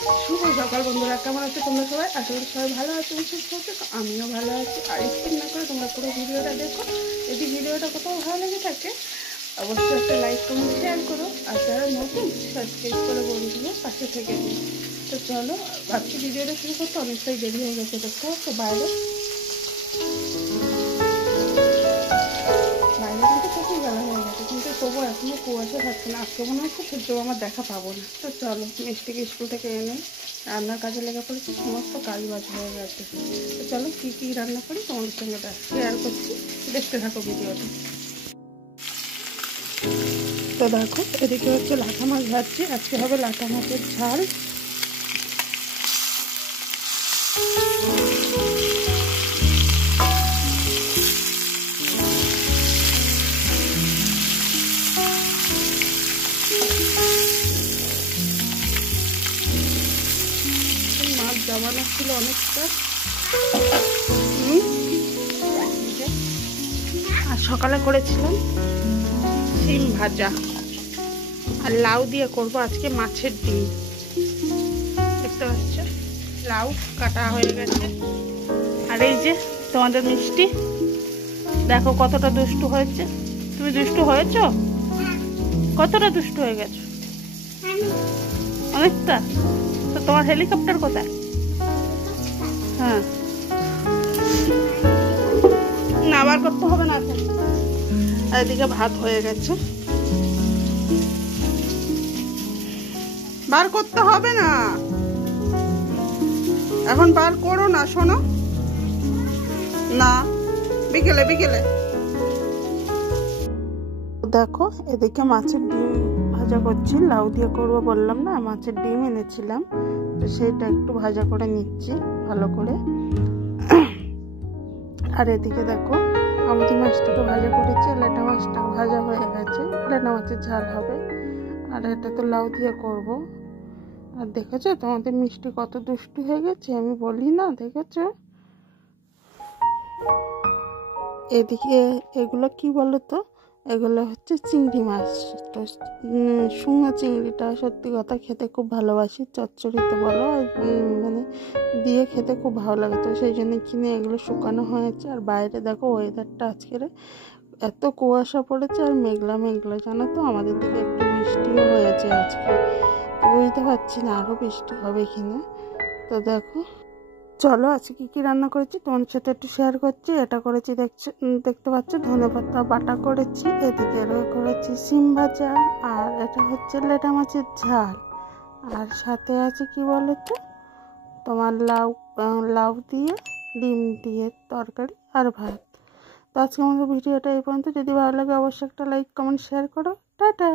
শুভ সকাল বন্ধুরা, কেমন আছো তোমরা সবাই? আশা করি সবাই ভালো আছো, সুস্থ আছো। তো আমিও ভালো আছি। আর স্কিপ না করে তোমরা পুরো ভিডিওটা দেখো। যদি ভিডিওটা কোথাও ভালো লেগে থাকে অবশ্যই একটা লাইক কমেন্ট শেয়ার করো। আর যারা নতুন সাবস্ক্রাইব করে বন্ধুরা পাশে থেকে দিই। তো চলো, ভাবছি ভিডিওটা শুরু করতে অনেকটাই দেরি হয়ে গেছে। দেখতে হচ্ছে বাইরে কিন্তু প্রচুর বেলা হয়ে গেছে, কিন্তু তবুও এখনও কুয়াশা থাকছে না। আজকে মনে হচ্ছে সূর্য আমার দেখা পাবো না। তো চলো, মিষ্টিকে স্কুল থেকে এনে রান্নার কাজে লেগে পড়েছি, সমস্ত কাজ বাজ হয়ে গেছে। তো চলো কী কী রান্না করি তোমাদের সঙ্গে শেয়ার করছি, দেখতে থাকো ভিডিওটা। তো দেখো, এদিকে হচ্ছে লাটা মাছ ভাজছি। আজকে হবে লাটা মাছের ঝাল। মাছ জমানো ছিল অনেকটা। আর সকালে করেছিলাম শিম ভাজা, আর লাউ দিয়ে করব আজকে মাছের ডিম। দেখতে পাচ্ছ লাউ কাটা হয়ে গেছে। আর এই যে তোমাদের মিষ্টি, দেখো কতটা দুষ্টু হয়েছে। তুমি দুষ্টু হয়েছ? কতটা দুষ্টু হয়ে গেছো? অনেকটা। তো তোমার হেলিকপ্টার কোথায়? হ্যাঁ, না আবার করতে হবে না এখন। আর এদিকে ভাত হয়ে গেছে, বার করতে হবে না এখন, বার করো না শোনো। না, বিকেলে বিকেলে। দেখো এদিকে মাছের ডিম ভাজা করছি, লাউ দিয়ে করবো বললাম না। মাছের ডিম এনেছিলাম, তো সেটা একটু ভাজা করে নিচ্ছি ভালো করে। আর এদিকে দেখো আমুদি মাছটাকে ভাজা করেছি, লেটা মাছটা ভাজা হয়ে গেছে। লেটা মাছের ঝাল হবে, আর এটা তো লাউ দিয়ে করব। আর দেখেছো তোমাদের মিষ্টি কত দুষ্টু হয়ে গেছে, আমি বলি না? দেখেছো? এদিকে এগুলো কি বলো তো, এগুলো হচ্ছে চিংড়ি মাছ। তো শুকনো চিংড়িটা সত্যি কথা খেতে খুব ভালোবাসি, চচ্চড়িতে বলো মানে দিয়ে খেতে খুব ভালো লাগে। তো সেই জন্য কিনে এগুলো শুকানো হয়েছে। আর বাইরে দেখো ওয়েদারটা আজকের এত কুয়াশা পড়েছে আর মেঘলা মেঘলা, জানো তো আমাদের দিকে একটু বৃষ্টিও হয়েছে আজকে। তো বুঝতে পারছি না আরও বৃষ্টি হবে কিনা। তো দেখো চলো আজকে কী কী রান্না করেছি তোমার সাথে একটু শেয়ার করছি। এটা করেছি দেখতে পাচ্ছ ধনেপাতা বাটা করেছি। এদিকে করেছি শিম ভাজা, আর এটা হচ্ছে লেটা মাছের ঝাল। আর সাথে আছে কি বলো তো, তোমার লাউ দিয়ে ডিম দিয়ে তরকারি আর ভাত। তো আজকে আমাদের ভিডিওটা এই পর্যন্ত। যদি ভালো লাগে অবশ্যই একটা লাইক কমেন্ট শেয়ার করো। টাটা।